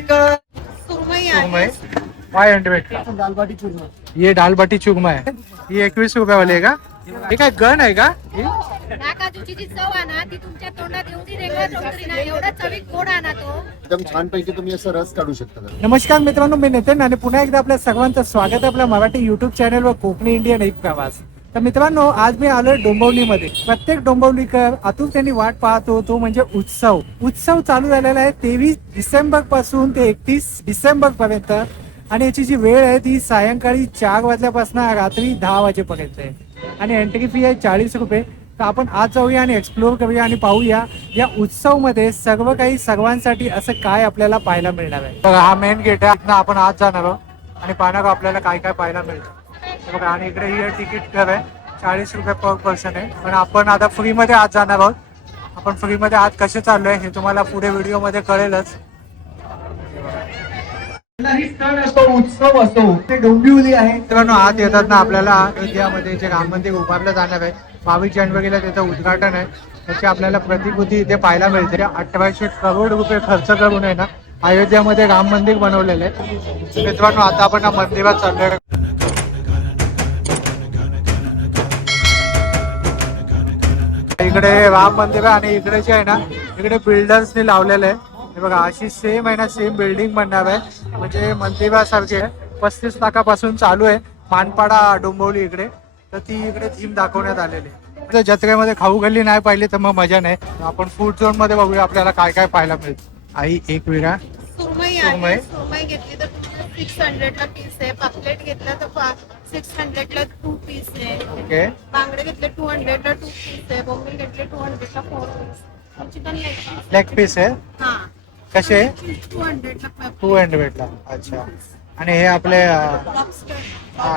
सुरमई सुरमई? आहे five hundred का दाल बाटी चूरमा. ये दाल बाटी चुरमा आहे. ही एकवीस रुपयावाली आहे का? हे काय गण आहे का? ही? या काजूची जी चव आहे ना ती तुमच्या तोंडात एवढी ना गोड तो. एकदम छानपैकी तुम्ही असं रस काढू शकता. नमस्कार मित्रांनो मी नितीन आणि पुन्हा एकदा आपल्या सर्वांचं स्वागत आहे आपल्या मराठी युट्यूब चॅनलवर कोकणी इंडियन एक प्रवास तर मित्रांनो आज मी आलोय डोंबवलीमध्ये. प्रत्येक डोंबवलीकर आतून त्यांनी वाट पाहतो तो म्हणजे उत्सव. उत्सव चालू झालेला आहे तेवीस डिसेंबरपासून ते एकतीस डिसेंबर पर्यंत आणि याची जी वेळ आहे ती सायंकाळी चार वाजल्यापासून रात्री दहा वाजेपर्यंत आहे. आणि एंट्री फी आहे चाळीस रुपये. तर आपण आज जाऊया आणि एक्सप्लोर करूया आणि पाहूया या उत्सवमध्ये सर्व काही सर्वांसाठी असं काय आपल्याला पाहायला मिळणार आहे. तर हा मेन गेट आहे. आपण आज जाणार आहोत. आणि पाहणार आपल्याला काय काय पाहायला मिळतं. बघा आणि इकडे ही तिकीट कर आहे. चाळीस रुपये पर पर्सन आहे. पण आपण आता फ्रीमध्ये आज जाणार आहोत. आपण फ्रीमध्ये आज कसे चाललोय हे तुम्हाला पुढे व्हिडिओमध्ये कळेलच. सण असतो उत्सव असतो ते डोंबिवली आहे. मित्रांनो आत येतात ना आपल्याला अयोध्यामध्ये जे राम मंदिर उभारलं जाणार आहे. बावीस जानेवारीला त्याचं उद्घाटन आहे. त्याची आपल्याला प्रतिकृती इथे पाहायला मिळते. अठराशे करोड रुपये खर्च करून आहे ना अयोध्यामध्ये राम मंदिर बनवलेलं आहे. मित्रांनो आता आपण मंदिरात चाललोय. इकडे राम मंदिर आहे आणि इकडे जे आहे ना इकडे बिल्डर्सनी लावलेलं आहे. हे बघा अशी सेम आहे ना सेम बिल्डिंग बनणार आहे. म्हणजे मंदिरासारखी आहे. पस्तीस लाखापासून चालू आहे. मानपाडा डोंबिवली इकडे. तर ती इकडे थीम दाखवण्यात आलेली आहे. जर जत्रेमध्ये खाऊ गल्ली नाही पाहिली तर मग मजा नाही. आपण फूड झोनमध्ये बघूया आपल्याला काय काय पाहायला मिळतं. आई एक सुरमई घेतली तर सिक्स हंड्रेडला पीस आहे. पापलेट घेतला तर सिक्स हंड्रेडला टू पीस आहे. ओके बांगडे घेतले टू हंड्रेडला टू पीस आहे. बोंबील घेतले two हंड्रेडला four piece chicken leg piece आहे. हा. कसे? टू हंड्रेडला टू हंड्रेडला अच्छा. आणि हे आपले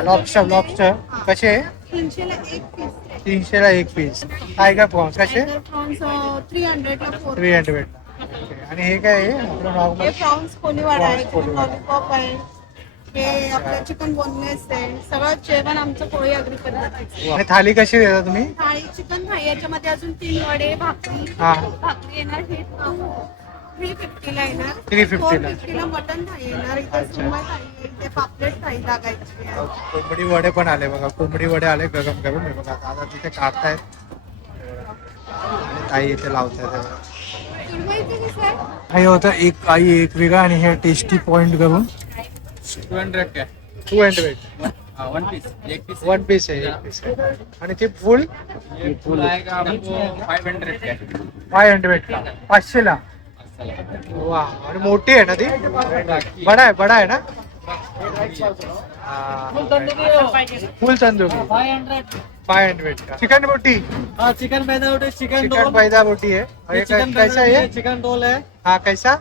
लॉबस्टर लॉबस्टर कसे? आहे. तीनशेला एक पीस एक पीस टायगर प्रॉन्स कसे प्रॉन्स थ्री हंड्रेडला फोर थ्री हंड्रेड आणि हे काय आहे? आपलं हे नॉर्मल कोलीवाडा आहे Prawns कोलीवाडा. लॉलीपॉप आहे. हे आपलं चिकन बोनलेस आहे. सगळं जेवण आमचं कोळी अग्री आणि थाली कशी देता तुम्ही? थाळी चिकन थाळी. याच्यामध्ये अजून तीन वडे भाकरी. हा. भाकरी येणार हे थ्री फिफ्टीला येणार. 350 ला. फोर फिफ्टीला मटन थाळी येणार. इथे सुरमई थाळी आहे. इथे पापलेट थाळी लागायची आहे. कोंबडी वडे पण आले बघा. कोंबडी वडे आले गरम गरम हे बघा दादा तिथे काढतायत. आणि ताई इथे लावतायत. हे बघा. हे होतं एक आई एक वेगळा आणि हे टेस्टी पॉइंट करून टू हंड्रेड का टू हंड्रेड वन पीस एक पीस वन पीस आहे एक पीस आहे. आणि ते फुल फुल फाइव हंड्रेड का? फाय हंड्रेड का? पाचशेला? वा आणि मोठी आहे ना ती? बडा आहे बडा आहे ना? फुल तंदुरी. फाय हंड्रेड का? चिकन बोटी. हाँ चिकन पैदा उठे चिकन चिकन पैदा बोटी है. और ये चिकन कै- कैसा है ये? चिकन रोल है हाँ कैसा?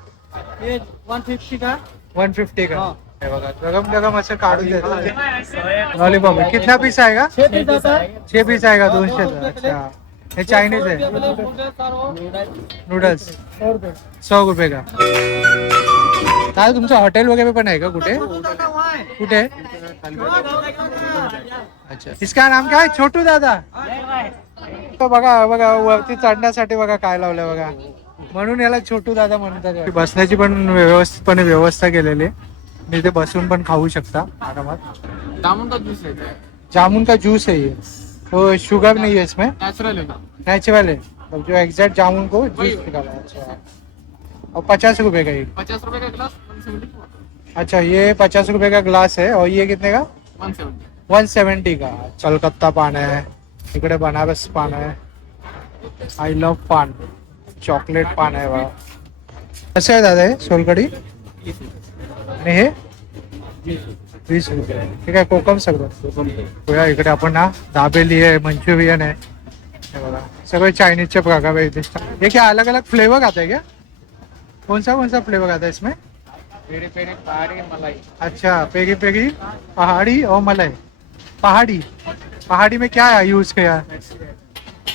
ये वन फिफ्टी का। वन फिफ्टी का हाँ. बघा गरम गरम असं काढून देतात लॉलीपॉप. कितना पीस आएगा? छह पीस आता है छह पीस आएगा दोनशे अच्छा हे। चायनीज आहे नूडल्स। सौ रुपये का। काय तुमचं हॉटेल वगैरे पण आहे का कुठे? कुठे? अच्छा. इसका नाम काय? छोटू दादा. तो बघा बघा वरती चढण्यासाठी बघा काय लावलंय बघा. म्हणून याला छोटू दादा म्हणतात. बसण्याची पण व्यवस्थितपणे व्यवस्था केलेली आहे. मी इथे बसून पण खाऊ शकता. आरामात. जामुन का जूस है जामुन का जूस है ये तो शुगर नहीं है इसमें नेचुरल है ना नेचुरल है अब जो एग्जैक्ट जामुन को जूस। निकाला है। अच्छा. और पचास रुपए का एक पचास रुपए का ग्लास अच्छा ये पचास रुपए का ग्लास है और ये कितने का? वन सेवेंटी वन सेवेंटी का। कलकत्ता पान है। इकडे बनारस पान है। आई लव पान। चॉकलेट पान आहे बघा कसं आहे दादा हे सोलकडी आणि हे? वीस रुपये हे काय कोकम। सगळं बघा इकडे आपण ना दाबेली आहे मंचुरियन आहे हे बघा सगळे चायनीजचे प्रकार आहे इथे ये क्या अलग अलग फ्लेवर आता है क्या? कौन सा कौन सा फ्लेवर आता है इसमें? पेड़े पेड़े पहाड़ी मलाई। अच्छा पेरी पेरी पहाड़ी और मलाई। पहाड़ी? पहाड़ी में क्या यूज किया?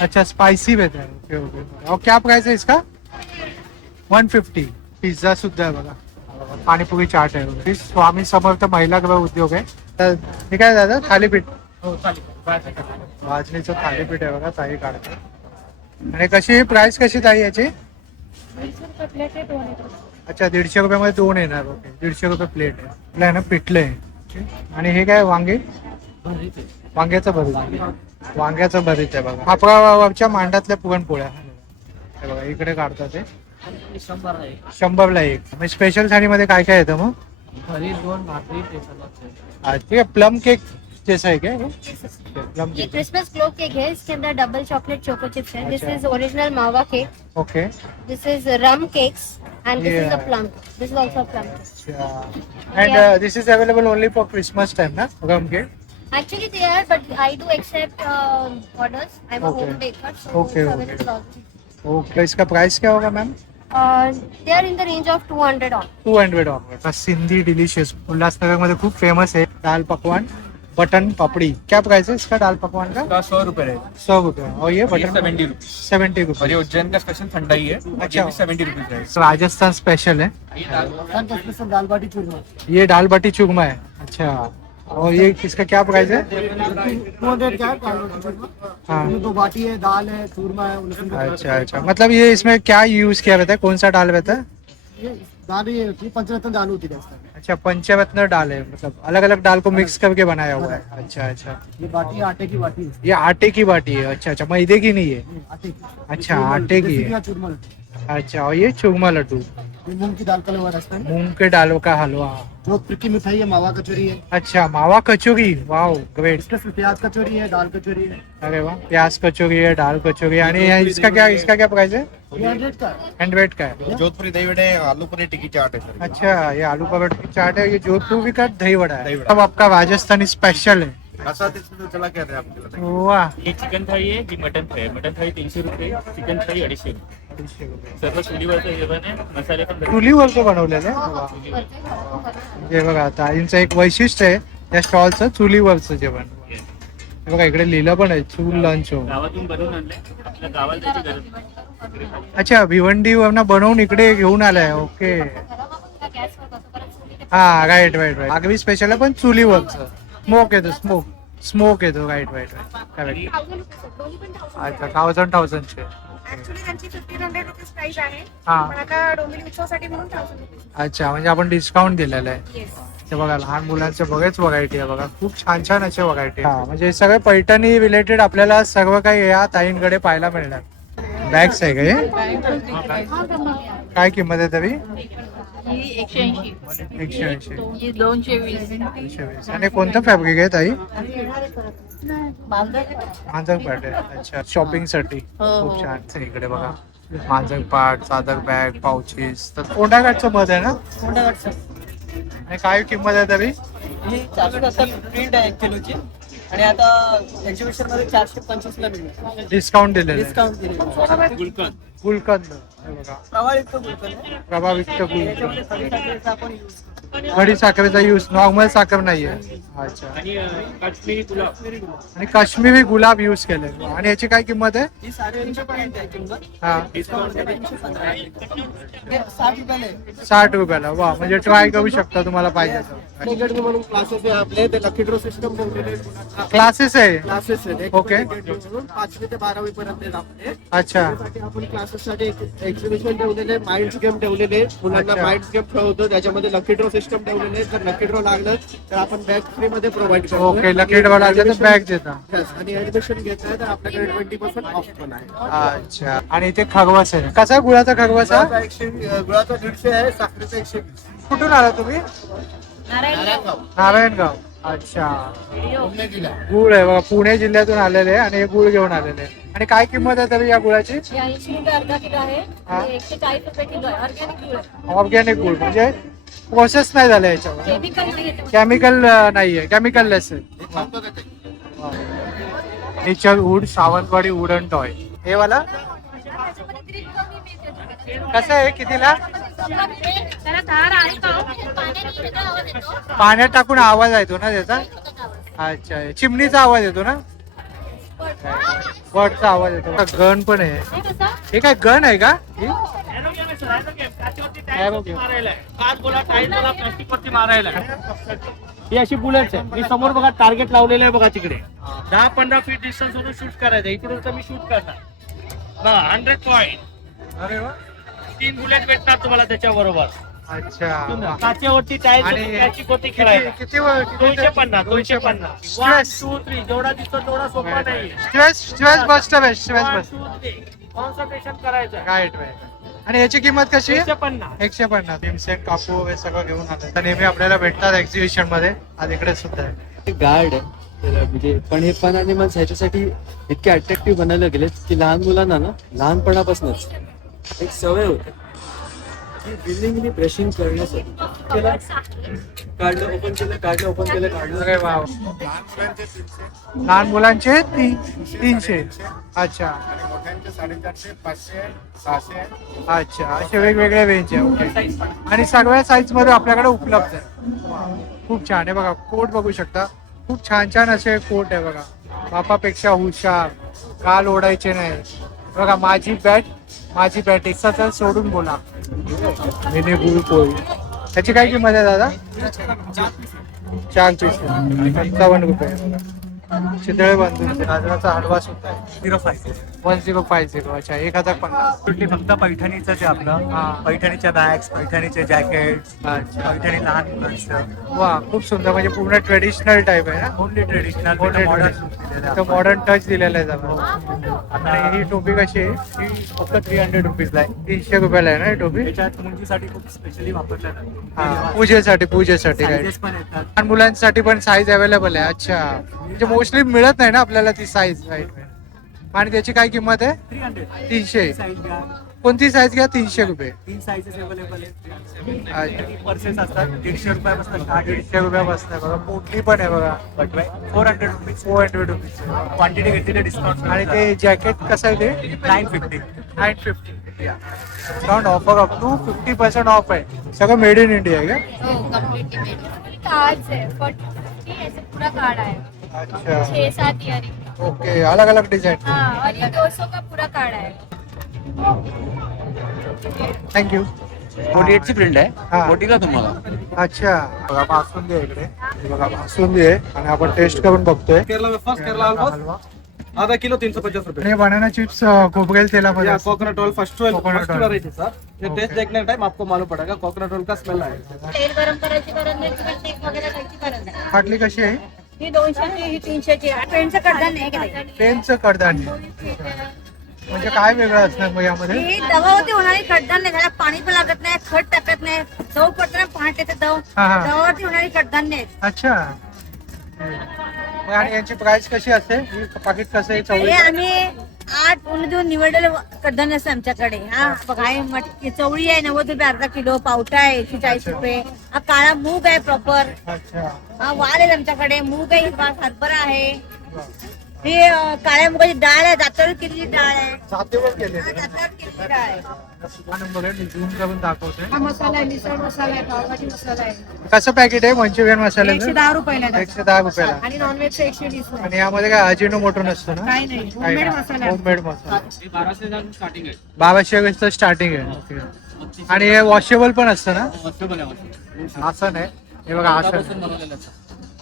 अच्छा स्पाइसी है ओके ओके और क्या प्राइस है इसका? वन फिफ्टी पिझ्झा सुद्धा आहे बघा। पाणीपुरी चाट आहे बघा. स्वामी समर्थ महिला गृह उद्योग आहे तर हे काय दादा थालीपीठ? हो भाजणीचं थालीपीठ आहे बघा ताई काढतात आणि कशी प्राइस कशी ताई याची? अच्छा दीडशे रुपयामध्ये दोन येणार ओके. दीडशे रुपये प्लेट आहे. आपलं आहे ना पिठलं आहे. आणि हे काय वांगे? वांग्याचं भरीत आहे. वांग्याचं भरीत आहे बघा. आपल्या मांडातल्या पुरणपोळ्या. हे बघा इकडे काढतात ते. शंभर आहे शंभरला एक. म्हणजे स्पेशल थाळीमध्ये काय काय येतं मग? दोन भाकरी ते सलाद हा, प्लम केक जैसा है क्या प्लम ये केक क्रिसमस ग्लो केक है इसके अंदर डबल चॉकलेट चोको चिप्स है। दिस अच्छा। इज ओरिजिनल मावा cake okay this is rum cakes and this is a Yeah. Plum this is also plum and this is available only for Christmas time ना plum cake Actually, they are, but I do accept uh, orders. I'm a Okay. home baker, so Okay, it's okay. available also. Okay इसका price क्या होगा ma'am Uh, they are in the range of 200 on. Two hundred of Sindhi delicious उल्हासनगरमध्ये खूप famous है। दाल पकवान। बटन पापड़ी। क्या प्राइस है इसका दाल पकवान का? सौ रुपए रहेगा। सौ रुपये और ये बटन सेवेंटी रुपीज़ सेवेंटी और ये उज्जैन का स्पेशल ठंडा ही है। अच्छा। सेवेंटी रुपीज़ राजस्थान स्पेशल है। दाल बाटी चूरमा। ये दाल बाटी चूरमा है। अच्छा। और ये इसका क्या प्राइस है? है दाल बाटी चूरमा। हाँ। दो बाटी है दाल है चूरमा है अच्छा अच्छा। मतलब ये इसमें क्या यूज़ किया रहता है? कौन सा दाल रहता है? ये होती है, पंचरत्न दाल होती है अच्छा पंचरत्न डाल है मतलब अलग अलग डाल को मिक्स करके बनाया हुआ है। अच्छा अच्छा। ये बाटी आटे की बाटी है। ये आटे की बाटी है। अच्छा अच्छा मैदे की नहीं है? अच्छा आटे की है। लड्डू। अच्छा और ये चूरमा लड्डू। मूंग की दाल का हलवा रास्ता है मूंग के दालों का हलवा। जोधपुर की मिठाई है मावा कचौरी है। अच्छा मावा कचोरी? वाओ ग्रेट इसमें प्याज कचौरी है दाल कचौरी है। अरे वाह प्याज कचोरी है दाल कचोरी आणि ये इसका क्या इसका क्या प्राइस है? हंड्रेड का है। हंड्रेड का है। जोधपुरी दही वडे आलू पनीर टिक्की चाट है अच्छा ये आलू परोठ की चाट है ये जोधपुर का दही वड़ा है। दही अब आपका राजस्थानी स्पेशल है। तिसरा चला क्या रे आपल्याला वाह। ही चिकन आहे ही मटन थाळी आहे मटन थाळी तीनशे रुपये चिकन थाळी अडीचशे रुपये। सर्व चुलीवरचं जेवण आहे मसाले पण घरी- चुलीवरचं बनवलेलं आहे. वा. हे बघा ताईंचं एक वैशिष्ट्य आहे या स्टॉलचं चुलीवरचं जेवण. हे बघा इकडे लिहिलं पण आहे चूल लंच हो गावातून बनवून आणलंय. आपल्या गावाला त्याची गरज नाही. अच्छा भिवंडीवरनं बनवून इकडे घेऊन आलाय ओके. हा राईट राईट राईट आगवी स्पेशल आहे पण चुलीवरचं. स्मोक येतो स्मोक स्मोक येतो राईट राईट राईट करेक्ट अच्छा थाउजंड थाउजंडचे ऍक्च्युली त्यांची फिफ्टीन हंड्रेड रुपीज प्राइस आहे. हा. पण आता डोंबिवली उत्सवासाठी म्हणून थाउजंड रुपीज अच्छा म्हणजे आपण डिस्काउंट दिलेलं आहे. येस हे बघा लहान मुलांचे बरेच व्हरायटी आहे बघा. खूप छान छान असे व्हरायटी हा म्हणजे सगळे पैठणी रिलेटेड आपल्याला सर्व काही या ताईंकडे पाहायला मिळणार. बॅग्स आहे का हे? काय किंमत आहे तरी? एकशे ऐंशी. एकशे ऐंशी. ही दोनशे वीस. एकशे वीस. आणि कोणतं फॅब्रिक आहे ताई? मांजर. पाट आहे. अच्छा शॉपिंगसाठी. हो, हो. खूप छान. आहे इकडे बघा. मांजर पाट चादर बॅग पाउचेस तर कोंडाघाटचं मध आहे ना? आणि काय किंमत आहे तरी? ही प्रिंट आहे एक किलोची आणि आता एक्झिबिशनमध्ये चारशे पंचवीस ला मिळेल डिस्काउंट आहे. डिस्काउंट दिले गुलकंद. हे बघा गुलकंद. प्रभावित गुलकंद. याच्यामध्ये खडीसाखरेचा आपण यूज खडी साखरेचा यूज नॉर्मल साखर नाहीये. अच्छा. आणि काश्मीरी गुलाब. आणि काश्मीरी गुलाब यूज केले आणि याची काय किंमत आहे? ही साडेतीनशे पर्यंत आहे किंमत. हा. डिस्काउंट तीनशे पंधरा. हे साठ रुपयाला आहे. साठ रुपयाला. वा म्हणजे ट्राय करू शकता तुम्हाला पाहिजे तर. अकॅडमी म्हणून क्लासेस आहे आपले ते लकी ड्रॉ सिस्टम ठेवलेले क्लासेस आहे. क्लासेस आहेत. Okay. म्हणून पाचवी ते बारावी पर्यंत आहेत आपले. अच्छा. त्यासाठी आपण क्लासेस साठी एक्झिबिशन ठेवलेले माइंड गेम ठेवलेले. मुलांना अच्छा. माइंड गेम खेळवतो त्याच्यामध्ये लकी ड्रॉ सिस्टम ठेवलेले जर लकी ड्रॉ लागलं तर आपण बॅग फ्री मध्ये प्रोव्हाइड करतो. ओके लकी डबल तर बॅग देता. Yes, आणि ऍडमिशन घेतलं तर आपल्याकडे ट्वेंटी पर्सेंट ऑफ पण आहे. अच्छा. आणि इथे खगवास आहे. कसा गुळाचा खगवास हा? गुळाचा एकशे गुळाचा दीडशे आहे साखरेचा एकशे वीस कुठून आला तुम्ही? नारायणगाव. अच्छा. गुळ आहे बघा पुणे जिल्ह्यातून आलेले आहे आणि हे गुळ घेऊन आलेले आहे. आणि काय किंमत आहे तरी या गुळाची? ऐंशी रुपये अर्धा किलो आहे. हा. आणि एकशे चाळीस रुपये किलो आहे. ऑर्गॅनिक गुळ आहे. ऑर्गॅनिक गुळ म्हणजे? प्रोसेस नाही झालं याच्यावर. केमिकल नाही येते. केमिकल नाहीये. केमिकल लेस आहे nature wood Sawantwadi wooden toy हे वाला? कसं आहे? कितीला? पाण्यात टाकून आवाज येतो ना त्याचा? अच्छा. चिमणीचा आवाज येतो ना? बर्डचा आवाज येतो. गन पण आहे. हे हे काय गन आहे का? ही? ही अशी बुलेट्स आहे. मी समोर बघा टार्गेट लावलेलं आहे बघा तिकडे. दहा पंधरा फीट डिस्टन्स वरून शूट करायचं. इकडून तर मी शूट करणार. हंड्रेड पॉईंट अरे वा. तीन बुलेट भेटणार तुम्हाला त्याच्या बरोबर अच्छा खेळायला. किती व- किती दोनशे पन्नास दोनशे पन्नास. वन. टू थ्री जेवढा दिसतो तेवढा सोपा नाही स्ट्रेस स्ट्रेस बस स्टॉप आहे stress one bus two three concentration करायचं राईट राईट आणि याची किंमत कशी आहे? पन्नास. एकशे पन्नास. भीमसेन कापू वगैरे सगळं घेऊन आलं. तर नेहमी आपल्याला भेटतात एक्झिबिशनमध्ये. आज इकडे सुद्धा आहे. गार्ड म्हणजे पण हे पण अॅनिमल्स ह्याच्यासाठी इतके अट्रॅक्टिव्ह बनवले गेले की लहान मुलांना ना लहानपणापासूनच एक सवय होते. की विलिंगली ब्रशिंग करण्यासाठी त्याला काढलं ओपन केलं काढलं ओपन केलं काढलं. अरे वा लहान मुलांचे ती? तीनशे. अच्छा. आणि मोठ्यांचे साडेचारशे पाचशे सहाशे अच्छा असे वेगवेगळे रेंज आहे. ओके आणि सगळ्या साईजमध्ये आपल्याकडे उपलब्ध आहे. खूप छान आहे बघा कोट बघू शकता. खूप छान छान असे कोट आहे बघा. बापापेक्षा हुशार काल ओढायचे नाही. बघा माझी बॅट माझी बॅट एकसाच सोडून बोला. मेने गुरु पोळी त्याची काय किंमत आहे दादा? चार पीस पंचावन्न रुपये. चितळे बांधून गाजराचा हलवा सुद्धा आहे. Zero five one zero five zero अच्छा एक हजार पन्नास. फक्त पैठणीचं जे आपलं हा. पैठणीच्या बॅग्स पैठणीचे जॅकेट अच्छा. पैठणी लहान मुलांचं. वा खूप सुंदर. म्हणजे पूर्ण ट्रेडिशनल टाइप आहे ना? ओनली ट्रेडिशनल Only मॉडर्न तर मॉडर्न टच दिलेला आहे जरा आणि ही टोपी कशी आहे? ही फक्त थ्री हंड्रेड रुपीजला आहे. तीनशे रुपयाला आहे ना ही टोपी? त्याच्यात मुंजीसाठी खूप स्पेशली वापरल्या हा जातात पूजेसाठी पूजेसाठी काय पण येतात. लहान मुलांसाठी पण साईज अवेलेबल आहे. अच्छा. म्हणजे मोस्टली मिळत नाही ना आपल्याला ती साईज राईट आणि त्याची काय किंमत आहे? थ्री हंड्रेड तीनशे. साईज घ्या. कोणती साईज घ्या? तीनशे रुपये. तीन साईजेस अवेलेबल अच्छा. आहेत पर्सेस असतात? दीडशे रुपयापासून स्टार्ट दीडशे रुपयापासून आहे बघा. पोटली पण आहे बघा. But four hundred rupees four hundred rupees quantity घेतली डिस्काउंट आणि ते जॅकेट कसं आहे ते? Nine fifty nine fifty discount offer up to fifty percent off आहे. सगळं मेड इन इंडिया आहे का? हो कार्ड है पूरा कार्ड आएगा अच्छा. छह सात इयरिंग. ओके अलग अलग डिजाइन हाँ और ये दो सौ का पूरा कार्ड आएगा थँक्यू फोर्टी एटची प्रिंट हा. आहे फोर्टी का तुम्हाला? अच्छा. बघा बासुंदी आहे इकडे. हे बघा बासुंदी आहे आणि आपण टेस्ट करून बघतोय. केरला में फर्स्ट केरला हलवा हलवा आधा किलो तीन सौ पचास रुपए आणि बनाना चिप्स खोबरेल तेलामध्ये. या असतात. Coconut oil first oil Coconut first oil. Variety sir ये टेस्ट देखने का टाइम आपको मालूम पड़ेगा कोकोनट ऑयल का स्मेल आएगा तेल गरम करायची गरज नाही किंवा शेक वगैरे करायची गरज नाही. फाटली कशी आहे? ही दोनशेची ही तीनशेची. पेंटचं कडधान्य आहे का? पेनचं कडधान्य. म्हणजे काय वेगळं असणार मग यामध्ये? ही दवावरती होणारी कडधान्य त्याला पाणी पण लागत नाही खत टाकत नाही. दव पडताना पहाटे ते दव. हा, हा. दवावरती होणारी कडधान्य आहेत अच्छा. मग आणि यांची प्राइस कशी असते? ही पाकिट कसं आहे? हे चवळी आम्ही आठ उन्ह देऊन निवडलेलं कडधान्य असतं आमच्याकडे. हा बघा हे मटकी चवळी आहे नव्वद रुपये अर्धा किलो पावटा आहे एकशे चाळीस रुपये. हा काळा मूग आहे प्रॉपर हा वाल आहे आमच्याकडे. मूग आहे हिरवा हरभरा आहे. ही अं, काळ्या मुगाची डाळ आहे दातावर केलेली डाळ आहे. जातेवर गेले हा, दातावर केलेली डाळ आहे. झूम करून हा मसाला आहे मिसळ मसाला आहे पावभाजी मसाला आहे. कसं पॅकेट आहे मंचुरियन एकशे मसाल्याचं दहा रुपयाला आहे. एकशे दहा रुपयाला. आणि नॉनव्हेजचं एकशे वीस रुपये. आणि यामध्ये काय अजिनो मोटो नसतो ना? काही नाही. होममेड मसाला आहे. होममेड मसाला. बाराशे स्टार्टिंग आहे. बाराशे वीसचं स्टार्टिंग आहे. ओके. आणि हे वॉशेबल पण असतं ना? आसन आहे. हे बघा आसन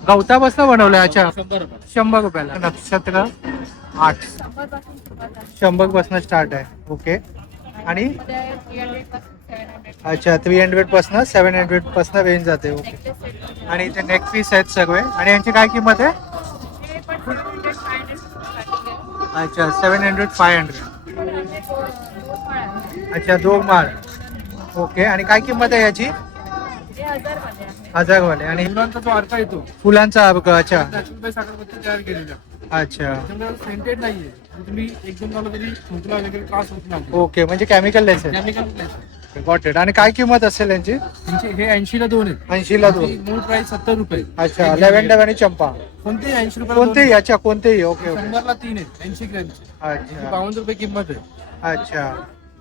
गवतापासून बनवलंय अच्छा शंभर रुपयाला. नक्षत्र आठ. शंभरपासून स्टार्ट आहे. ओके आणि अच्छा थ्री हंड्रेडपासून सेव्हन हंड्रेडपासून रेंज जाते. ओके आणि इथे नेक पीस आहेत सगळे. आणि यांची काय किंमत आहे? अच्छा सेवन हंड्रेड फाय हंड्रेड अच्छा दोन माळ. ओके आणि काय किंमत आहे याची? हजार वाले आणि फुलांचा जो अर्थ येतो फुलांचा अर्क अच्छा. नॅचरल साखरपत्ती तयार केलेला अच्छा. त्यामुळे सेंटेड नाहीये. म्हणजे तुम्ही एकदम झालं तरी खोकला वगैरे त्रास होत नाही. ओके म्हणजे केमिकल लेस आहे. केमिकल गॉट इट आणि काय किंमत असेल यांची? त्यांचे हे ऐंशी ला दोन आहेत. ऐंशी ला दोन. मूळ प्राइस सत्तर रुपये. अच्छा लेव्हेंडर आणि चंपा. कोणतेही ऐंशी रुपये कोणतेही अच्छा कोणतेही. Okay okay. शंभरला तीन आहेत. ऐंशी ग्रॅमचे. अच्छा. बावन्न रुपये किंमत आहे. अच्छा.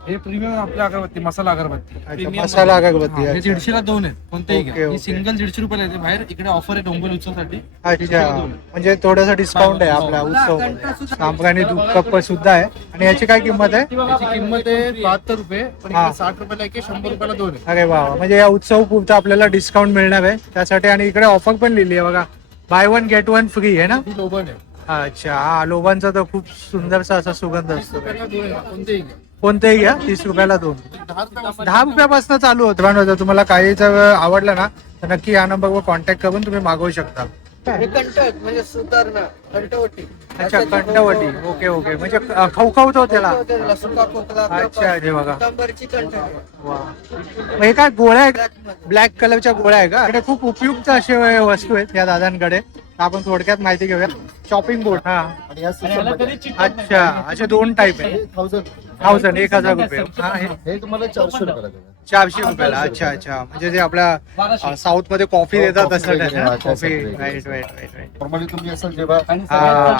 हे प्रीमियम आपल्या अगरबत्ती मसाला अगरबत्ती. अच्छा Premium मसाला. अगरबत्ती हा, हे अच्छा. दीडशे ला दोन आहेत कोणतेही ओके, घ्या. ओके. ही सिंगल दीडशे रुपयाला येते. बाहेर इकडे ऑफर आहे डोंबल उत्सवासाठी. अच्छा म्हणजे थोडंसं डिस्काउंट आहे आपल्या उत्सव. सामग्री दूध कप सुद्धा आहे. आणि याची काय किंमत आहे? त्याची किंमत आहे बहात्तर रुपये पण हा. इकडे साठ रुपयाला एक आहे, शंभर रुपयाला दोन आहे. अरे वा वा. म्हणजे या उत्सव पुरता आपल्याला डिस्काउंट मिळणार आहे. त्यासाठी आणि इकडे ऑफर पण लिहिली आहे बघा. Buy one get one free आहे ना? ही लोबन आहे. अच्छा हा लोबांचा तर खूप सुंदरसा असा सुगंध असतो. रुपयाला दोन आहे कोणतेही घ्या. कोणतेही घ्या तीस रुपयाला दोन. दहा रुपयापासून चालू होतं. जर तुम्हाला काही जर आवडलं ना तर नक्की या नंबरवर कॉन्टॅक्ट करून तुम्ही मागवू शकता. म्हणजे सुधारणा कंटवटी अच्छा कंटवटी ओके ओके म्हणजे खवखवतो त्याला सुका खोकला अच्छा हे बघा. कंबरची वा. मग हे काय गोळ्या आहे ब्लॅक कलरच्या गोळ्या आहे का? इकडे खूप उपयुक्त असे वस्तू आहेत या दादांकडे. आपण थोडक्यात माहिती घेऊया. शॉपिंग बोर्ड हा. आणि या system मध्ये अच्छा असे दोन टाईप आहे. thousand. थाउजंड एक हजार रुपये. हा हे हे तुम्हाला चारशे रुपयाला देणार. चारशे रुपयाला. अच्छा अच्छा. म्हणजे जे आपल्या साऊथमध्ये कॉफी देतात coffee तसं हा, coffee. Right right right right normally तुम्ही असं जेव्हा हा.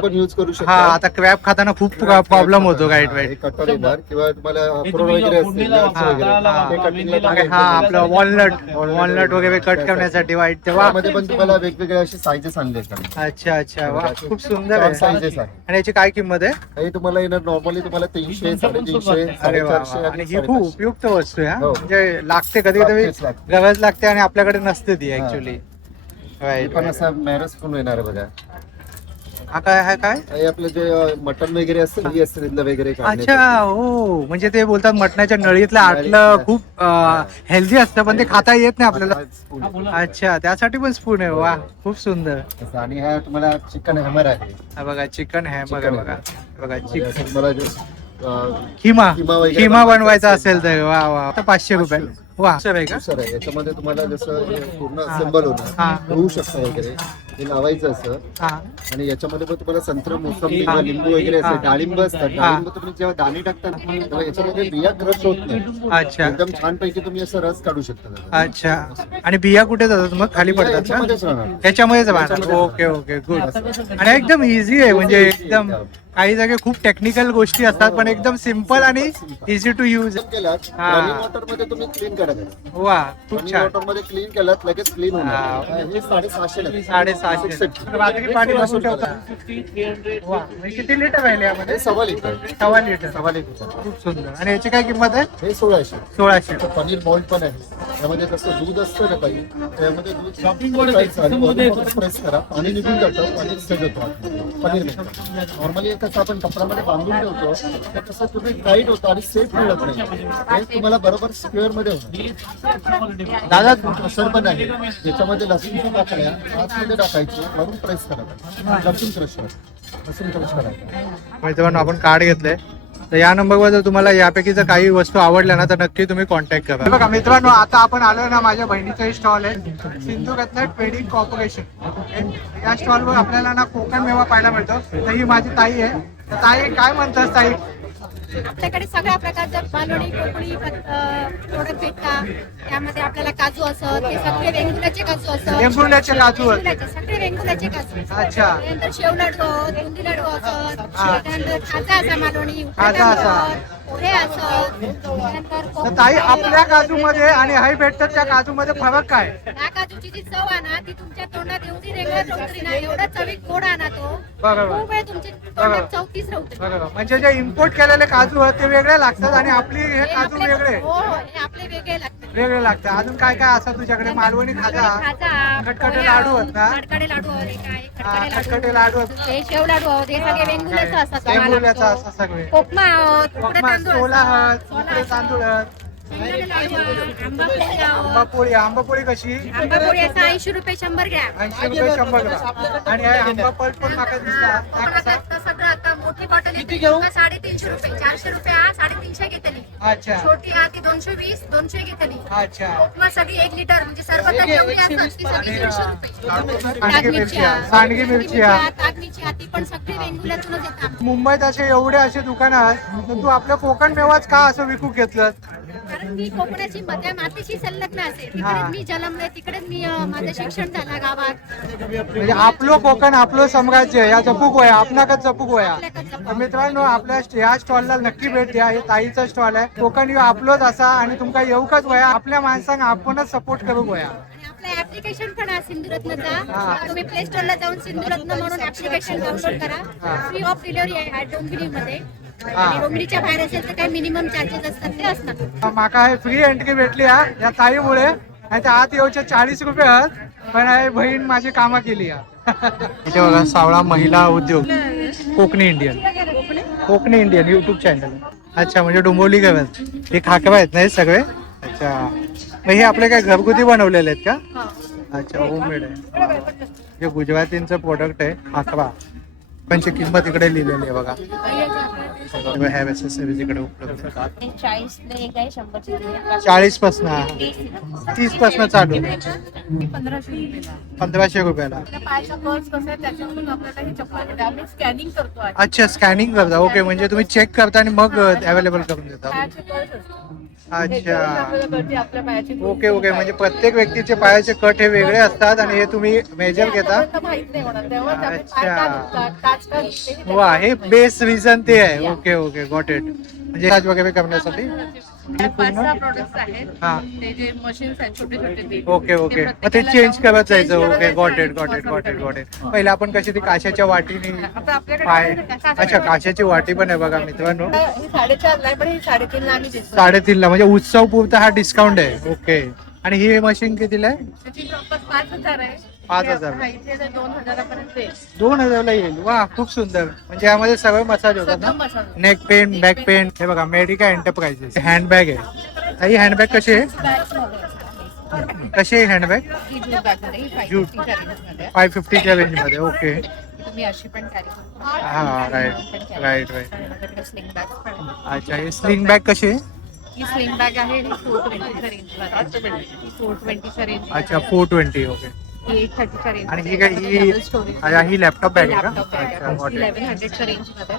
पण युज करू हा शकता. आता क्रॅब खाताना खूप प्रॉब्लेम होतो. राईट राईट हे कटर येणार किंवा तुम्हाला अक्रोड वगैरे असतील nuts हा, हा. हा आपलं वॉलनट वॉलनट वगैरे कट करण्यासाठी वाईट तेव्हा त्यामध्ये पण तुम्हाला वेगवेगळे असे साईजेस आणले अच्छा अच्छा. वा खूप सुंदर आहे. साईजेस आहे. आणि याची काय किंमत आहे? हे तुम्हाला येणार नॉर्मली तुम्हाला तीनशे साडेतीनशे अरे वा ही खूप. उपयुक्त वस्तू आहे हा. हो. म्हणजे लागते कधी कधी लागतेच लागते. गरज लागते आणि आपल्याकडे नसते ती हा. ऍक्च्युली हे राईट पण असा मॅरस पण येणार आहे बघा. हा काय हा काय? हे आपलं जे मटन वगैरे असतं ही असतं तिथलं वगैरे काढण्याचं. अच्छा हो. म्हणजे ते बोलतात मटणाच्या नळीतलं आटलं खूप हेल्दी असतं पण ते खाता येत नाही आपल्याला. हा spoon. अच्छा त्यासाठी पण स्पून आहे वा. खूप सुंदर. आणि हा तुम्हाला चिकन हॅमर आहे. हा बघा चिकन है बघा Chicken बघा. बघा आणि चिकन तुम्हाला वगैरे किमा बनवायचा असेल. तर वा वा. आता पाचशे रुपये. वा. सर आहे का सर आहे. याच्यामध्ये तुम्हाला जसं हे पूर्ण. असेंबल हा. होणार. होऊ शकतं वगैरे. हे लावायचं असं. हा. आणि याच्यामध्ये पण तुम्हाला संत्र मोसंबी. किंवा लिंबू वगैरे हा. असते डाळिंब असतात. डाळिंब तुम्ही जेव्हा दाणे टाकता ना, तेव्हा याच्यामध्ये बिया क्रश होत नाही. अच्छा. एकदम छान पैकी तुम्ही असं रस काढू शकता त्याचा. अच्छा. आणि बिया कुठे जातात? मग खाली बिया पडतात याच्यामध्येच ना राहणार. त्याच्यामध्येच राहणार. Okay okay. गुड. आणि एकदम इझी आहे. म्हणजे एकदम. काही जागे खूप टेक्निकल गोष्टी असतात पण एकदम सिंपल आणि इझी टू यूज वॉटरमध्ये तुम्ही क्लीन करा त्याला. वा खूप रनिंग छान. वॉटरमध्ये क्लीन केलात लगेच क्लीन. होणार. साडेसहाशे ला. साडेसहाशे. 650. रात्री पाणी भरून ठेवतात. वा किती लिटर यामध्ये? हे सव्वा लिटर सव्वा लिटर सव्वा लिटर खूप सुंदर. आणि याची काय किंमत आहे? हे सोळाशे. सोळाशे. पनीर मॉल्ट पण आहे. त्यामध्ये जसं दूध असतं ना काही त्यामध्ये दूध प्रेस करा. पाणी निघून जातं पनीर सेट होतो. पनीर नॉर्मली कसं आपण कपड्यामध्ये बांधून ठेवतो. तर तसं तुम्ही टाईट होतं आणि सेफ मिळत नाही. हे तुम्हाला बरोबर स्क्वेअरमध्ये होतं. दादा सर पण आहे. ज्याच्यामध्ये लसूण टाकल्या आतमध्ये टाकायचं वरून प्रेस करायचं. लसूण करायचं. लसूण क्रश करायचं. माहिती आपण कार्ड घेतलंय. तर या नंबरवर जर तुम्हाला यापैकी जर काही वस्तू आवडल्या ना तर नक्की तुम्ही कॉन्टॅक्ट करा. बघा मित्रांनो आता आपण आलोय ना माझ्या बहिणीचं स्टॉल आहे. सिंधू रत्न ट्रेडिंग कॉर्पोरेशन या स्टॉलवर आपल्याला ना कोकण मेवा पाहायला मिळतो. तर ही माझी ताई आहे. ताई काय म्हणतात ताई? आपल्याकडे सगळ्या प्रकारच्या मालवणी कोकणी प्रोडक्ट भेटतात त्यामध्ये आपल्याला काजू असत ते सगळे वेंगुर्ल्याचे काजू असत वेंगुर्ल्याचे काजू असत. वेंगुर्ल्याचे, सगळे वेंगुर्ल्याचे काजू अच्छा. त्यानंतर शेव लाडू असत बुंदी लाडू असत. त्यानंतर खाजा असा मालवणी खाजा असा. ताई. आपल्या काजू मध्ये आणि हाय भेटतात त्या काजू मध्ये फरक काय? त्या काजूची जी चव आहे ना ती तुमच्या तोंडात एवढी रेंगाळत रवतरी ना. एवढा चवीत गोड ना तो. बरोबर. खूप वेळ. तोंडात बरोबर. म्हणजे जे इम्पोर्ट केलेले काजू आहेत ते वेगळे लागतात आणि आपली हे काजू वेगळे. हो हे आपले वेगळे लागतात. वेगळे लागतात. अजून काय काय असं तुझ्याकडे? मालवणी खाजा. खटखटे लाडू आहोत, आहेत ना? खडखडे लाडू आहेत हा, खटखटे लाडू लाडू आहेत. हे शेव लाडू आहोत हे सगळे असतात लागतो. असं सगळे. कोकमा आहोत उपमा, तांदूळ सोला असतात, हत सोला उकडे असतात, तांदूळ हत शेंगदाणे लाडू आहेत, आंबा पोळी आहोत. आंबापोळी आंबापोळी कशी? आंबा पोळी असं ऐंशी रुपये शंभर ग्रॅम ऐंशी रुपये शंभर ग्राम. आणि हे आंबा पल्प पण माका दिसला हा कसा? सगळं मोठी बॉटल येते. साडेतीनशे रुपये चारशे रुपये हा साडेतीनशे घेतली. अच्छा. छोटी हा ती दोनशे वीस दोनशे घेतली. अच्छा. उपमा सगळी एक लिटर म्हणजे सर्व सांडगी मिरची आहे, सांडगी मिरची आहे. तागमीची आहे. ती पण सगळी वेंगुर्ल्यातूनच येतात. मुंबईत असे एवढे असे दुकानं आहेत तर तू आपलं कोकण मेवाच का असं विकू घेतलं कारण मी कोकणाची त्या मातीशी संलग्न असे हा. तिकडे मी जन्मले तिकडे मी अं, माझं शिक्षण झालं गावात. म्हणजे आपलं कोकण आपलं साम्राज्य या जपूक वया आपणाकच जपूक वया. मित्रांनो आपल्या या स्टॉलला नक्की भेट द्या. हे ताईचा स्टॉल आहे. कोकण ह्यो आपलोच असा आणि तुमका येऊकच वया. आपल्या माणसांना आपणच सपोर्ट करू वया. आपलं ऍप्लिकेशन पण आहे सिंधुरत्नचा. तुम्ही प्ले स्टोरला जाऊन सिंधुरत्न म्हणून ऍप्लिकेशन डाउनलोड करा. फ्री ऑफ डिलिव्हरी आहे डोंबिवलीमध्ये. आणि डोंबिवलीच्या बाहेर असेल तर काय मिनिमम चार्जेस असतात ते असतात. माका हे फ्री एंट्री भेटली हा. या ताईमुळे. आणि त्या आत येऊच्या चाळीस रुपये आहेत. पण हे बहीण माझी कामं केली हा. इथे बघा Savla Mahila Udyog. Kokani Indian. Kokani Indian YouTube channel अच्छा म्हणजे डोंबिवली गव्यात हे खाकवा आहेत ना हे सगळे? अच्छा. मग हे आपले काय घरगुती बनवलेले आहेत का? अच्छा होममेड आहे. हे. गुजरातींचं प्रोडक्ट आहे खाकवा त्यांची किंमत इकडे लिहिलेली आहे बघा. ह्या वेसेस चाळीस पासन तीस पासन चालू. पंधराशे रुपयाला. अच्छा स्कॅनिंग करता. ओके म्हणजे तुम्ही चेक करता आणि मग uh, अवेलेबल करून देता. अच्छा. ओके ओके म्हणजे प्रत्येक व्यक्तीचे पायाचे कट हे वेगळे असतात आणि हे तुम्ही मेजर घेता. अच्छा. हे वा हे बेस्ट रिझन ते आहे. ओके ओके गॉट इट म्हणजे इलाज वगैरे करण्यासाठी. त्या पाच सहा products आहेत. हा. ते जे मशीन्स आहेत छोटे छोटे ते ओके ओके मग ते प्रत्येकाला चेंज करत change जायचं. करत okay got it. Got it got it got it पहिले आपण कशी ती काशाच्या वाटीने आता आपल्याकडे पाय आहे? अच्छा काशाची वाटी पण आहे बघा मित्रांनो. ही साडेचार पण ही साडेतीनला आम्ही देतो. साडेतीनला. म्हणजे उत्सव पुरता हा डिस्काउंट आहे. ओके आणि ही मशीन कितीला आहे? त्याची प्रॉपर पाच हजार आहे. पाच हजार. हा, इथे दोन हजारापर्यंत आहे. दोन हजारला येईल. वा खूप सुंदर. म्हणजे यामध्ये सगळे मसाज होतात सगळं ना massage neck pain back pain हे बघा मेडिका एंटरप्राइजेस हँडबॅग आहे. ही हँडबॅग कशी आहे? कशी आहे हँडबॅग आहे. फाय फिफ्टीच्या रेंजमध्ये. ओके तुम्ही अशी पण कॅरी करू हा राईट राईट राईट माझ्याकडे स्लिंग बॅग पण आहे. अच्छा हे स्लिंग बॅग कशी आहे? ही स्लिंग बॅग आहे ही फोर ट्वेंटीच्या रेंज ही फोर ट्वेंटीच्या रेंज अच्छा फोर ट्वेंटी ओके एट आणि ही काय ही अच्छा ही लॅपटॉप बॅग आहे का? बॅग अच्छा आहे got it. इलेव्हन हंड्रेडच्या रेंजमध्ये.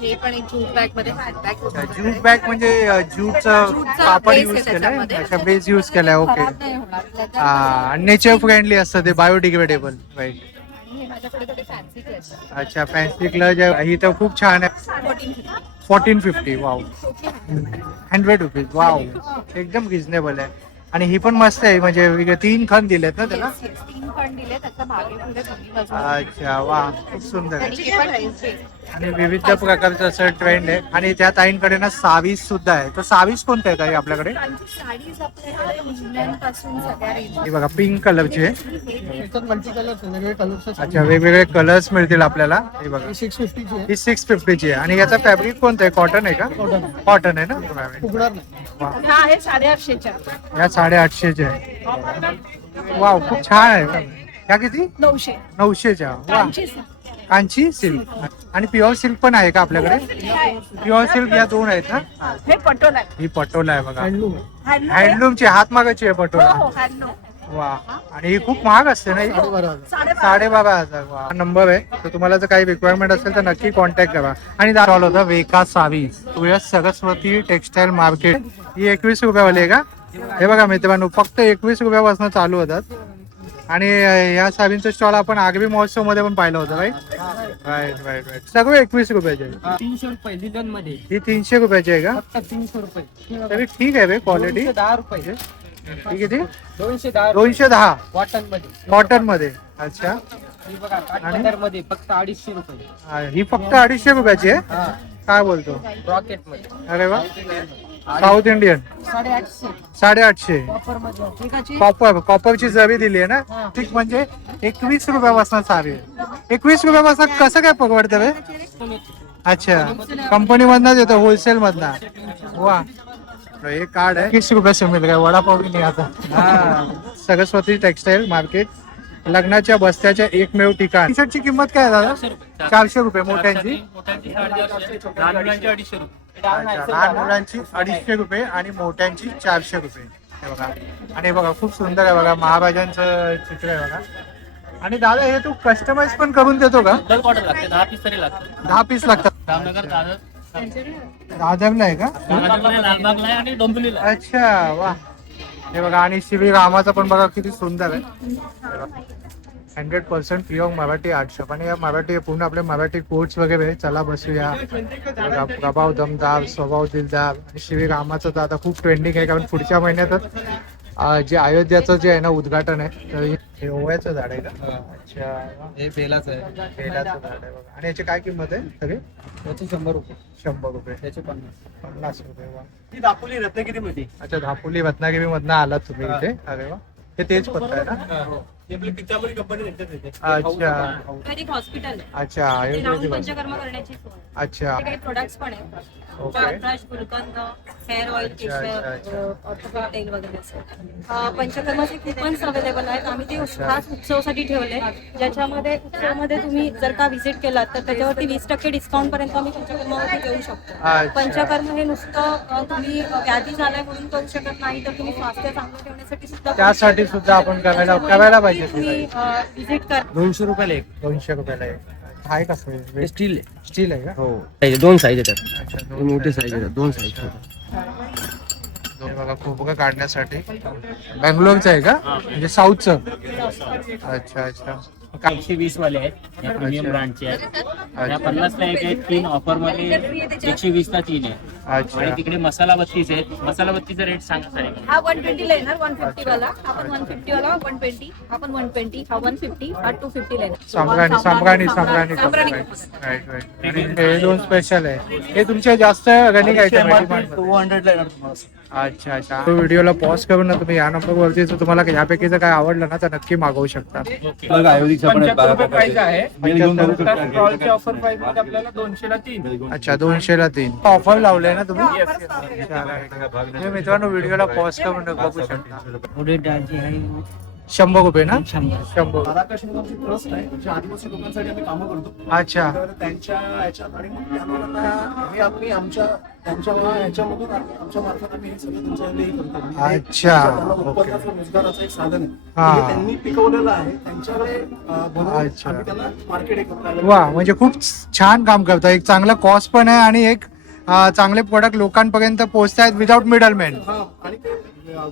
हे पण एक जूट बॅगमध्ये हँड अच्छा, बॅग ज्यूट बॅग म्हणजे ज्यूटचं कापड यूज केलंय. अच्छा बेस यूज केलाय ओके हा नेचर फ्रेंडली असतं ते बायोडिग्रेडेबल राईट आणि माझ्याकडे थोडे फॅन्सी अच्छा फॅन्सी क्लच ही तर खूप छान आहे. Fourteen fifty wow hundred rupees wow एकदम रिझनेबल आहे. आणि ही पण मस्त आहे म्हणजे वेगळे तीन खण दिलेत ना त्याला? तीन पण दिले पुढे. अच्छा वा खूप सुंदर आहे. आणि आहे. विविध प्रकारचं असं ट्रेंड आहे. आणि त्या ताईंकडे ना सावीस सुद्धा आहे. तर सावीस कोणत्या आहेत ताई आपल्याकडे? साडीज सगळ्या ही बघा पिंक कलरची आहे. याच्यात मल्टी कलर वेगवेगळे कलर्स अच्छा वेगवेगळे कलर्स मिळतील आपल्याला. हे बघा. सिक्स फिफ्टीची आहे. ही सिक्स फिफ्टीची आहे. आणि याचा फॅब्रिक कोणतं आहे? कॉटन आहे का? कॉटन आहे ना? fabric. फुगणार नाही. वा. हा आहे साडेआठशेच्या. या साडेआठशेचे आहे. वाव खूप छान आहे. ह्या किती? नऊशे. नऊशेच्या. वा. कांची सिल्क. आणि प्युअर सिल्क पण आहे का आपल्याकडे? प्युअर सिल्क या दोन आहेत ना? हे पटोल आहे. ही पटोला आहे बघा. हँडलूम Handloom आहे. हँडलूमची हातमागाची आहे हो पटोला. हो handloom. वा. आणि ही खूप महाग असते ना ही? साडेबारा हजार. साडेबारा. साडेबारा हजार वा. हा नंबर आहे. तर तुम्हाला जर काही रिक्वायरमेंट असेल तर नक्की कॉन्टॅक्ट करा. आणि दाखवलं होतं वेका सावी. सुयस सरस्वती टेक्सटाईल मार्केट ही एकवीस रुपयावाली आहे का? हे बघा मित्रांनो फक्त एकवीस रुपयापासून चालू होतात. आणि ह्या सावींचं स्टॉल आपण आगरी महोत्सवमध्ये पण पाहिलं होतं राईट राईट राईट राईट सगळे एकवीस रुपयाचे आहे. तीनशे रुपये लिलनमध्ये ही तीनशे रुपयाची आहे का? तीनशे रुपये. तरी ठीक आहे क्वालिटी दहा रुपये. किती? दोनशे दहा दोनशे दहा. कॉटनमध्ये कॉटनमध्ये अच्छा ही मध्ये फक्त अडीचशे रुपये. हा, ही फक्त अडीचशे रुपयाची आहे? काय बोलतो? रॉकेटमध्ये. अरे वा. South Indian? साडेआठशे. साडेआठशे. कॉपर कॉपरची जरी दिली आहे ना ठीक म्हणजे एकवीस रुपयापासून सारी आहे. एकवीस रुपयापासून कसं काय परवडतं रे? अच्छा. कंपनी मधनच येतो होलसेल मधनं. वा. हे कार्ड आहे. तीस रुपये मिल गया वडापाव भी नाही आता. सरस्वती टेक्सटाईल मार्केट लग्नाच्या बस्त्याच्या एकमेव ठिकाण. टी शर्टची किंमत काय आहे दादा? चारशे रुपये. मोठ्यांची. लहान मुलांची अडीचशे रुपये अच्छा, लहान मुलांची अडीचशे रुपये आणि मोठ्यांची चारशे रुपये. हे बघा. आणि हे बघा खूप सुंदर आहे बघा. महाराजांचं चित्र आहे बघा. आणि दादा हे तू कस्टमाइज पण करून देतो का? दर ऑर्डर लागते. दहा पीस तरी लागते दहा पीस लागतात. रामनगर दादर. दादरला आहे का? रामनगरला आहे, लालबागला आहे आणि डोंबिवलीला आहे. अच्छा वा. हे बघा आणि श्री रामाचं पण बघा किती सुंदर आहे. Hundred percent pure Marathi art shop आणि या मराठी पूर्ण आपले मराठी कोर्ट्स वगैरे चला बसूया. प्रभाव दमदार स्वभाव दिलदार आणि श्री रामाचं तर आता खूप ट्रेंडिंग आहे कारण पुढच्या महिन्यातच जे अयोध्याचं जे आहे ना उद्घाटन आहे तर हे ओव्याचं झाड आहे का? अच्छा. हे बेलाच आहे. बेलाचं झाड आहे बघा. आणि याची काय किंमत आहे सगळे त्याचे शंभर रुपये. शंभर रुपये. त्याचे पन्नास. पन्नास रुपये दापोली रत्नागिरी मध्ये. अच्छा धापुली रत्नागिरी मधनं आलात तुम्ही इथे? अरे वा. हे तेच पत्ता आहे ना? अच्छा. हॉस्पिटल आहे अच्छा ते राहून आयुर्वेदिक पंचकर्म करण्याची सोय. अच्छा. ते काही प्रोडक्ट्स पण आहेत. ओके ब्रश गुलकंद हेअर ऑइल अच्छा, अच्छा, अच्छा. ऑर्थोपेडिक तेल वगैरे असं. अं, पंचकर्माचे कुपन्स अवेलेबल आहेत. आम्ही ते खास उत्सवासाठी ठेवले ज्याच्यामध्ये उत्सवामध्ये तुम्ही जर का व्हिजिट केलात तर त्याच्यावरती वीस टक्के डिस्काउंट पर्यंत आम्ही पंचकर्मावरती देऊ शकतो. अच्छा. पंचकर्म हे नुसतं अं, तुम्ही अं, व्याधी झालाय म्हणून करू शकत नाही तर तुम्ही स्वास्थ्य चांगलं ठेवण्यासाठी सुद्धा त्यासाठी. सुद्धा आपण करायला करायला पाहिजे तुम्ही व्हिजिट कर दोनशे रुपयाला एक. दोनशे रुपयाला एक. आहे का स्टील स्टील आहे. का? हो. दोन साईज येतात. अच्छा दोन मोठे. साईज येतात दोन साईज हे बघा फुबका काढण्यासाठी. बँगलोरचं आहे का? म्हणजे साऊथचं अच्छा अच्छा. एकशे वीस वाले आहेत. या प्रीमियम. ब्रँडचे आहेत. या पन्नास ला एक आहेत तीन ऑफरमध्ये एकशे वीस ला तीन आहे. आणि तिकडे मसाला बत्तीस आहेत. मसाला बत्तीचा रेट सांगा सर हा वन ट्वेंटी ला येणार वन फिफ्टी वाला. हा पण वन फिफ्टी वाला वन ट्वेंटी हा पण वन ट्वेंटी हा वन फिफ्टी हा टू फिफ्टी ला येणार. साम्राणी साम्राणी हे दोन स्पेशल आहे. हे तुमचे जास्त रनिंग आयटम आहे टू हंड्रेडला येणार तुम्हाला. अच्छा अच्छा. तो व्हिडिओला पॉज करून ना तुम्ही. या नंबर वरती जर तुम्हाला यापैकी जर काय आवडलं ना तर नक्की मागवू शकता. पंच्याहत्तर रुपये प्राइस आहे. पंच्याहत्तर. स्टॉलच्या ऑफर प्राइसमध्ये आपल्याला दोनशे ला तीन. अच्छा दोनशे ला तीन. ऑफर लावले ना तुम्ही? मित्रांनो व्हिडिओला पॉज करून बघू शकता. पुढे शंभर रुपये ना? शंभर. आकाश नावाची ट्रस्ट आहे? जे आदिवासी लोकांसाठी आम्ही कामं करतो. अच्छा. तर त्यांच्या ह्याच्यात आणि मग त्या लोकांना हे आम्ही आमच्या त्यांच्या ह्याच्यामधून आमच्या मार्फत आम्ही हे सगळं त्यांच्या हे करतो. म्हणजे अच्छा, त्यांना ओके. उत्पन्नाचं रोजगाराचं एक साधन आहे. हा. म्हणजे त्यांनी पिकवलेलं आहे. त्यांच्याकडे अं, बनवून अच्छा. आम्ही त्यांना मार्केट एक करतो. वा म्हणजे खूप छान काम करता. एक चांगला कॉस्ट पण आहे आणि एक अं, चांगले प्रोडक्ट लोकांपर्यंत पोहोचतायत विदाउट मिडलमॅन हा आणि ते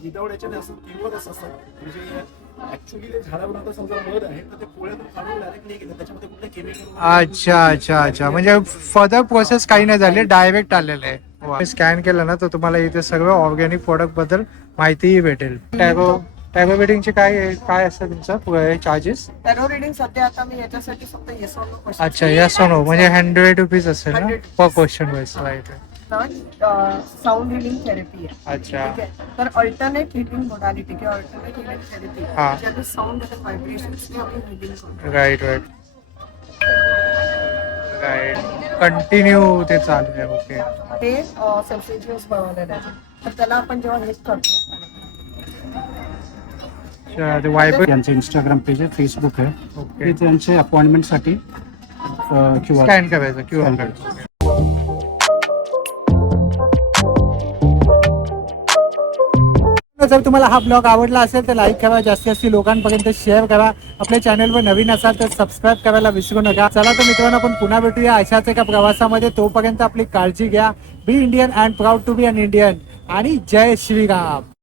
विदाउट याच्याने असं किंमतच असतात म्हणजे ऍक्च्युली ते झाडावर आता समजा मध आहे तर ते पोळ्यातून काढून डायरेक्ट नाही त्याच्यामध्ये कुठले केमिकल अच्छा अच्छा अच्छा. म्हणजे फर्दर प्रोसेस काही नाही झाली डायरेक्ट आलेलं आहे. स्कॅन केलं ना तर तुम्हाला इथे सर्व ऑर्गॅनिक प्रोडक्टबद्दल माहितीही भेटेल. टॅगो टॅगो वेडिंगचे काय काय असतं तुमचं? चार्जेस टॅरो रिडिंग सध्या आता मी याच्यासाठी फक्त येस ऑर नो क्वेश्चन अच्छा यस नो म्हणजे हंड्रेड रुपीज असेल ना? पर question wise right sound healing therapy आहे. अच्छा. ठीक आहे? तर अल्टरनेट हिलिंग मोडालिटी किंवा अल्टरनेट हिलिंग थेरपी हा. ज्यात साऊंड आणि व्हायब्रेशन्सने आपण हिलिंग करतो. राईट राईट राईट कंटिन्यू ते चालू आहे ओके सेल्सिजियस बनवलेलं आहे. तर त्याला आपण जेव्हा हेच करतो ते वायब्रेट यांचं इंस्टाग्राम पेज आहे फेसबुक आहे. ओके ते त्यांचे अपॉइंटमेंटसाठी किंवा स्कॅन करायचं क्यू आर जर तुम्हाला हा ब्लॉग आवडला असेल तर लाईक करा जास्तीत जास्त लोकांपर्यंत शेअर करा. आपल्या चॅनलवर नवीन असाल तर सबस्क्राईब करायला विसरू नका. चला तर मित्रांनो आपण पुन्हा भेटूया अशाच एका प्रवासामध्ये. तोपर्यंत आपली काळजी घ्या. Be Indian and proud to be an Indian आणि जय श्रीराम.